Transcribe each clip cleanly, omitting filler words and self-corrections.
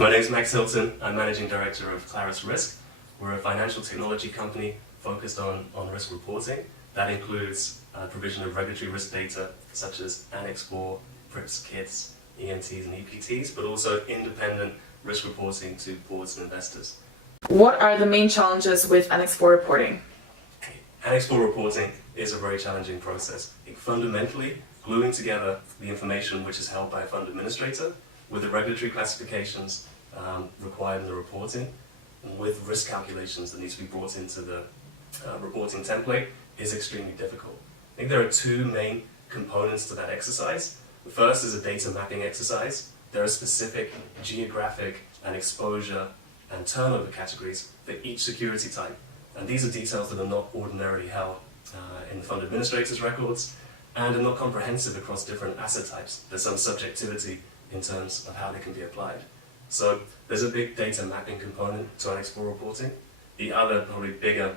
My name is Max Hilton. I'm Managing Director of Claris Risk. We're a financial technology company focused on risk reporting. That includes provision of regulatory risk data such as Annex IV, PRIIPs, KITs, EMTs and EPTs, but also independent risk reporting to boards and investors. What are the main challenges with Annex IV reporting? Annex IV reporting is a very challenging process. Fundamentally, gluing together the information which is held by a fund administrator with the regulatory classifications required in the reporting, and with risk calculations that need to be brought into the reporting template is extremely difficult. I think there are two main components to that exercise. The first is a data mapping exercise. There are specific geographic and exposure and turnover categories for each security type. And these are details that are not ordinarily held in the fund administrator's records and are not comprehensive across different asset types. There's some subjectivity in terms of how they can be applied. So there's a big data mapping component to Annex IV reporting. The other, probably bigger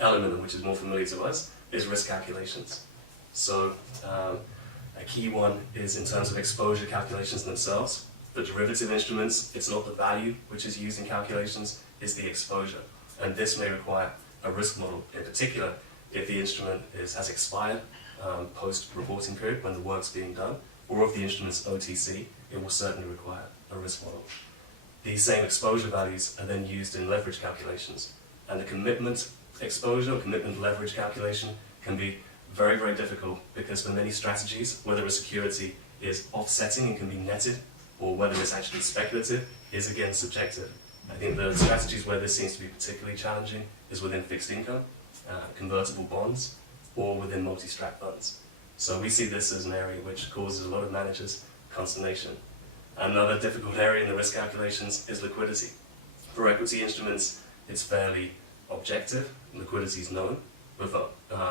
element, which is more familiar to us, is risk calculations. So a key one is in terms of exposure calculations themselves. For derivative instruments, it's not the value which is used in calculations, it's the exposure. And this may require a risk model, in particular if the instrument has expired post-reporting period when the work's being done, or if the instrument's OTC, it will certainly require a risk model. These same exposure values are then used in leverage calculations. And the commitment exposure or commitment leverage calculation can be very, very difficult because for many strategies, whether a security is offsetting and can be netted, or whether it's actually speculative, is again subjective. I think the strategies where this seems to be particularly challenging is within fixed income, convertible bonds, or within multi-strat funds. So we see this as an area which causes a lot of managers consternation. Another difficult area in the risk calculations is liquidity. For equity instruments, it's fairly objective, liquidity is known, but for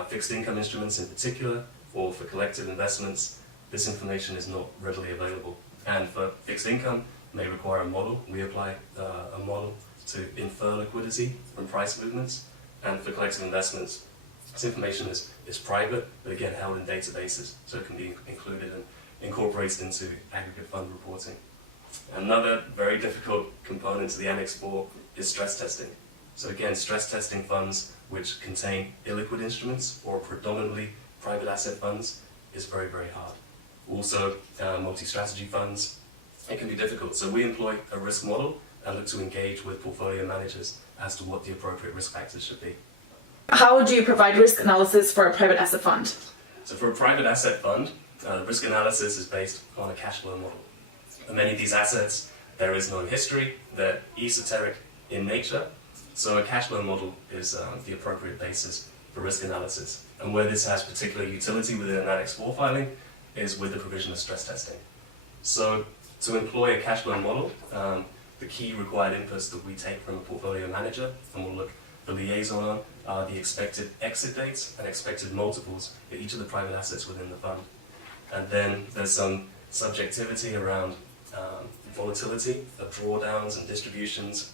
fixed income instruments in particular, or for collective investments, this information is not readily available. And for fixed income, may require a model. We apply a model to infer liquidity from price movements. And for collective investments, this information is private, but again held in databases, so it can be included and incorporated into aggregate fund reporting. Another very difficult component to the Annex IV is stress testing. So again, stress testing funds which contain illiquid instruments or predominantly private asset funds is very, very hard. Also, multi-strategy funds, it can be difficult. So we employ a risk model and look to engage with portfolio managers as to what the appropriate risk factors should be. How do you provide risk analysis for a private asset fund? So for a private asset fund, risk analysis is based on a cash flow model. For many of these assets, there is no history, they're esoteric in nature, so a cash flow model is the appropriate basis for risk analysis. And where this has particular utility within an Annex IV filing is with the provision of stress testing. So to employ a cash flow model, the key required inputs that we take from a portfolio manager, and we'll look the liaison on, are the expected exit dates and expected multiples for each of the private assets within the fund. And then there's some subjectivity around volatility of drawdowns and distributions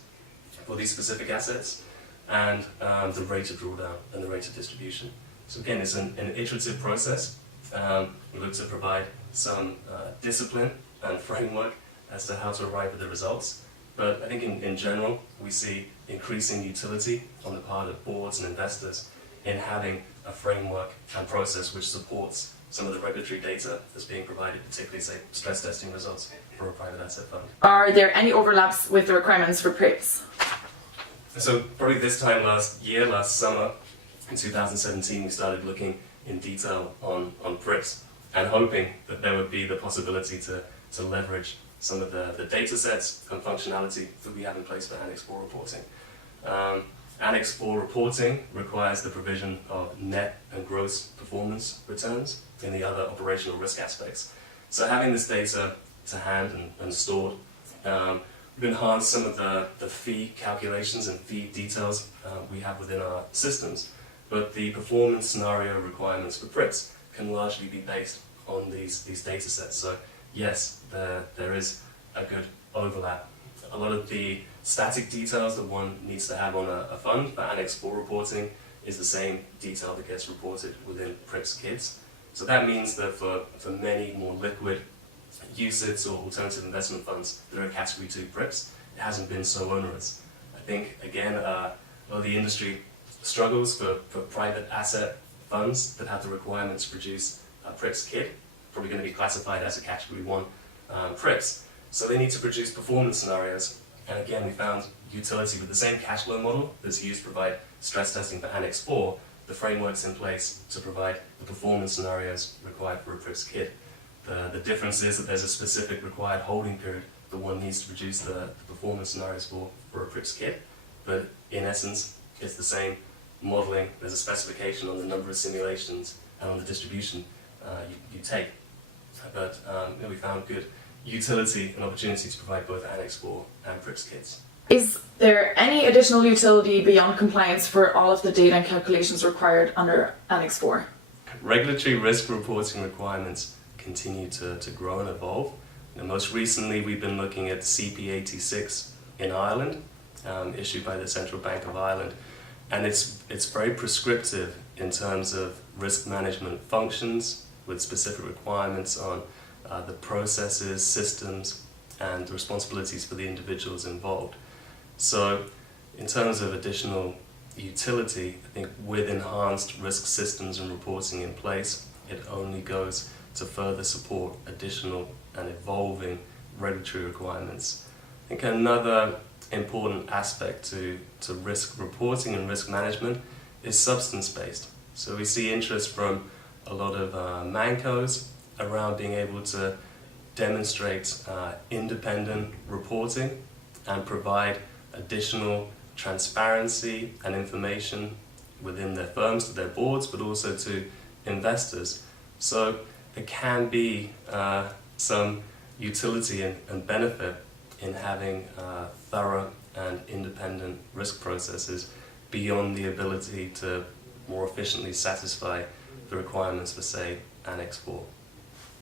for these specific assets, and the rate of drawdown and the rate of distribution. So again, it's an iterative process. We look to provide some discipline and framework as to how to arrive at the results. But I think in general, we see increasing utility on the part of boards and investors in having a framework and process which supports some of the regulatory data that's being provided, particularly, say, stress testing results for a private asset fund. Are there any overlaps with the requirements for PRIIPs? So probably this time last summer, in 2017, we started looking in detail on PRIIPs and hoping that there would be the possibility to leverage some of the data sets and functionality that we have in place for Annex IV reporting. Annex IV reporting requires the provision of net and gross performance returns in the other operational risk aspects. So having this data to hand and stored, we've enhanced some of the fee calculations and fee details we have within our systems, but the performance scenario requirements for PRIIPs can largely be based on these data sets. So yes, there is a good overlap. A lot of the static details that one needs to have on a fund for Annex IV reporting is the same detail that gets reported within PRIIPs KITs. So that means that for many more liquid UCITS or alternative investment funds that are Category 2 PRIIPs, it hasn't been so onerous. I think, again, a lot of the industry struggles for private asset funds that have the requirements to produce a PRIIPs kit, probably going to be classified as a Category 1 PRIIPs. So they need to produce performance scenarios. And again, we found utility with the same cash flow model that's used to provide stress testing for Annex IV, the framework's in place to provide the performance scenarios required for a PRIIPs kit. The difference is that there's a specific required holding period that one needs to produce the performance scenarios for a PRIIPs kit, but in essence, it's the same modeling. There's a specification on the number of simulations and on the distribution you take. But we found good utility and opportunity to provide both Annex IV and PRIIPs kits. Is there any additional utility beyond compliance for all of the data and calculations required under Annex IV? Regulatory risk reporting requirements continue to grow and evolve. Most recently, we've been looking at CP86 in Ireland, issued by the Central Bank of Ireland, and it's very prescriptive in terms of risk management functions with specific requirements on the processes, systems, and the responsibilities for the individuals involved. So, in terms of additional utility, I think with enhanced risk systems and reporting in place, it only goes to further support additional and evolving regulatory requirements. I think another important aspect to risk reporting and risk management is substance-based. So we see interest from a lot of mancos around being able to demonstrate independent reporting and provide additional transparency and information within their firms, to their boards, but also to investors. So there can be some utility and benefit in having thorough and independent risk processes beyond the ability to more efficiently satisfy the requirements for, say, Annex IV.